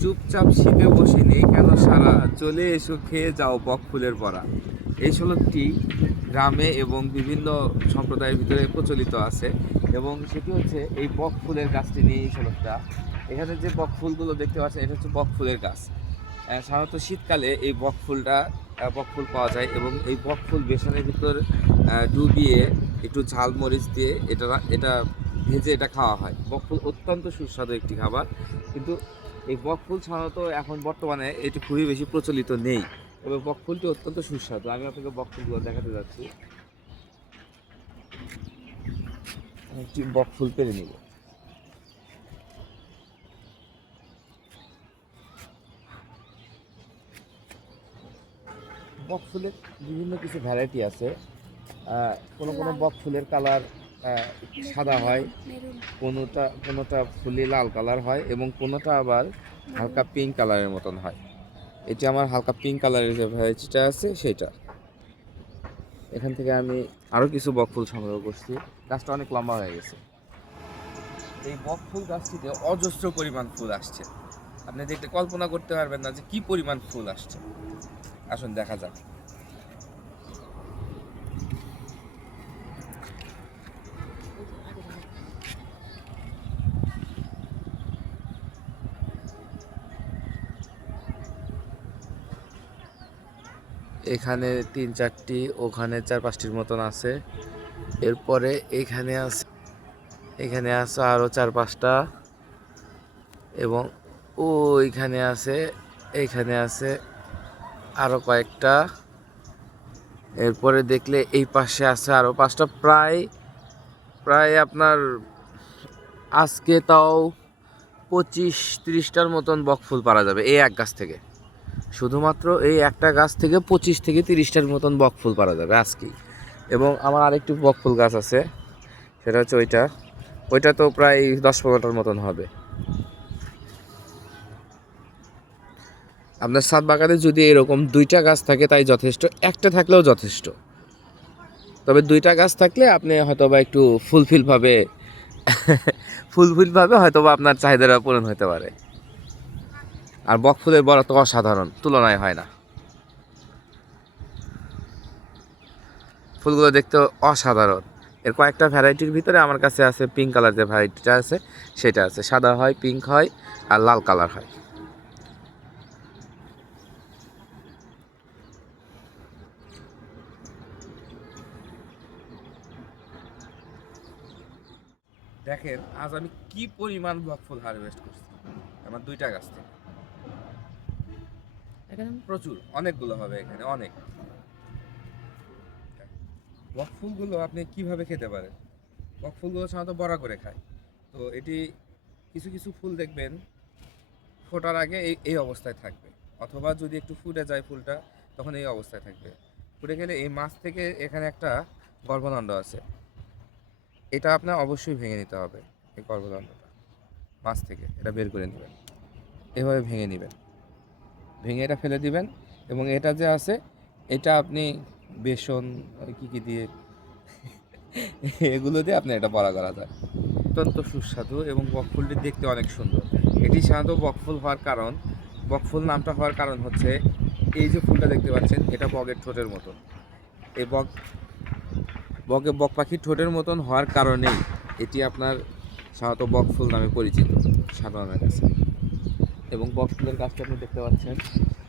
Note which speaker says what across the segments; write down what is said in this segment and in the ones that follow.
Speaker 1: চুপচাপ শীতে বসে নেই কেন সারা? চলে এসো, খেয়ে যাও, বক ফুলের পরা এই শ্লোকটি গ্রামে এবং বিভিন্ন সম্প্রদায়ের ভিতরে প্রচলিত আছে এবং সেটি হচ্ছে এই বক ফুলের গাছটি নিয়ে এই শ্লোকটা এখানে যে বক ফুলগুলো দেখতে পাচ্ছেন, এটা হচ্ছে বক ফুলের গাছ। সাধারণত শীতকালে এই বক ফুলটা বক ফুল পাওয়া যায় এবং এই বক ফুল বেসনের ভিতর ডুবিয়ে একটু ঝাল মরিচ দিয়ে এটা এটা ভেজে এটা খাওয়া হয়। বক ফুল অত্যন্ত সুস্বাদু একটি খাবার। কিন্তু এই বক ফুল সাধারণত এখন বর্তমানে এটি খুবই বেশি প্রচলিত নেই। তবে বক ফুলটি অত্যন্ত সুস্বাদু। আমি আপনাকে বক ফুলগুলো দেখাতে যাচ্ছি। একটি বক ফুল পেরে নিব। বক ফুলের বিভিন্ন কিছু ভ্যারাইটি আছে। কোনো কোনো বক ফুলের কালার সাদা হয়, কোনোটা কোনোটা ফুলি লাল কালার হয় এবং কোনোটা আবার হালকা পিঙ্ক কালারের মতন হয়। এটি আমার হালকা পিঙ্ক কালারের যে ভ্যারাইটিটা আছে সেটা এখান থেকে আমি আরও কিছু বকফুল সংগ্রহ করছি। গাছটা অনেক লম্বা হয়ে গেছে। এই বকফুল গাছটিতে অজস্র পরিমাণ ফুল আসছে। আপনি দেখতে কল্পনা করতে পারবেন না যে কি পরিমাণ ফুল আসছে। আসুন, দেখা যাক। এখানে তিন চারটি, ওখানে চার পাঁচটির মতন আছে। এরপরে এখানে আছে এখানে আছে আরও চার পাঁচটা। এবং ও এখানে আছে এইখানে আছে আরও কয়েকটা। এরপরে দেখলে এই পাশে আছে আরও পাঁচটা। প্রায় প্রায় আপনার আজকে তাও পঁচিশ তিরিশটার মতন বকফুল পারা যাবে এই এক গাছ থেকে। শুধুমাত্র এই একটা গাছ থেকে পঁচিশ থেকে তিরিশটার মতন বকফুল পারা যাবে আজকেই। এবং আমার আরেকটি বকফুল গাছ আছে, সেটা হচ্ছে ওইটা। ওইটা তো প্রায় দশ পনেরোটার মতন হবে। আপনার সাত বাগানে যদি এরকম দুইটা গাছ থাকে, তাই যথেষ্ট। একটা থাকলেও যথেষ্ট। তবে দুইটা গাছ থাকলে আপনি হয়তো বা একটু ফুলফিলভাবে ফুলফিলভাবে হয়তো বা আপনার চাহিদাটা পূরণ হতে পারে। আর বকফুলের বড় তো অসাধারণ, তুলনায় হয় না। ফুলগুলো দেখতে অসাধারণ। এর কয়েকটা ভ্যারাইটির ভিতরে আমার কাছে আছে পিঙ্ক কালার যে ভ্যারাইটিটা আছে, সেটা আছে। সাদা হয়, পিঙ্ক হয় আর লাল কালার হয়। দেখেন, আজ আমি কি পরিমাণ বকফুল হারভেস্ট করছি? আমার দুইটা গাছ থেকে। এখানে? প্রচুর, অনেকগুলো হবে এখানে, অনেক। বকফুলগুলো আপনি কীভাবে খেতে পারেন? বকফুলগুলো সাধারণত বড়া করে খায়। তো এটি কিছু কিছু ফুল দেখবেন, ফোটার আগে এই এই অবস্থায় থাকবে। অথবা যদি একটু ফুটে যায় ফুলটা, তখন এই অবস্থায় থাকবে। ফুটে গেলে এই মাছ থেকে এখানে একটা গর্ভদণ্ড আছে। এটা আপনার অবশ্যই ভেঙে নিতে হবে, এই গর্ভদণ্ডটা। মাছ থেকে, এটা বের করে নেবেন। এভাবে ভেঙে নেবেন। ভেঙে এটা ফেলে দিবেন এবং এটা যে আছে, এটা আপনি বেসন কি কি দিয়ে, এগুলো দিয়ে আপনি এটা বড়া করা যায়। অত্যন্ত সুস্বাদু এবং বকফুলটি দেখতে অনেক সুন্দর। এটি সাধারণত বকফুল হওয়ার কারণ, বকফুল নামটা হওয়ার কারণ হচ্ছে, এই যে ফুলটা দেখতে পাচ্ছেন, এটা বগের ঠোঁটের মতন। এই বক বকে বক পাখির ঠোঁটের মতন হওয়ার কারণেই এটি আপনার সাধারণত বকফুল নামে পরিচিত সাধারণের কাছে। এবং বকফুলের গাছটা আপনি দেখতে পাচ্ছেন,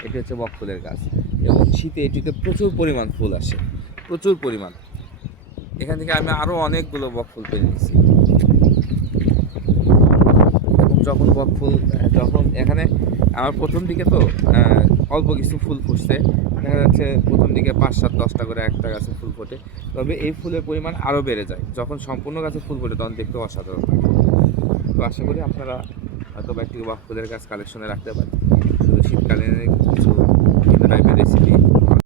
Speaker 1: এটি হচ্ছে বকফুলের গাছ। এবং শীতে এটিতে প্রচুর পরিমাণ ফুল আসে, প্রচুর পরিমাণ। এখান থেকে আমি আরও অনেকগুলো বকফুল পেয়ে নিয়েছি। এবং যখন বকফুল যখন এখানে আমার প্রথম দিকে তো অল্প কিছু ফুল ফুটছে, দেখা যাচ্ছে প্রথম দিকে পাঁচ সাত দশটা করে একটা গাছে ফুল ফোটে। তবে এই ফুলের পরিমাণ আরও বেড়ে যায়। যখন সম্পূর্ণ গাছে ফুল ফোটে, তখন দেখতে অসাধারণ তো আশা করি আপনারা হয়তো বা একটি বা ফুলের গাছ কালেকশনে রাখতে পারি। শুধু শীতকালীন কিছু রেসিপি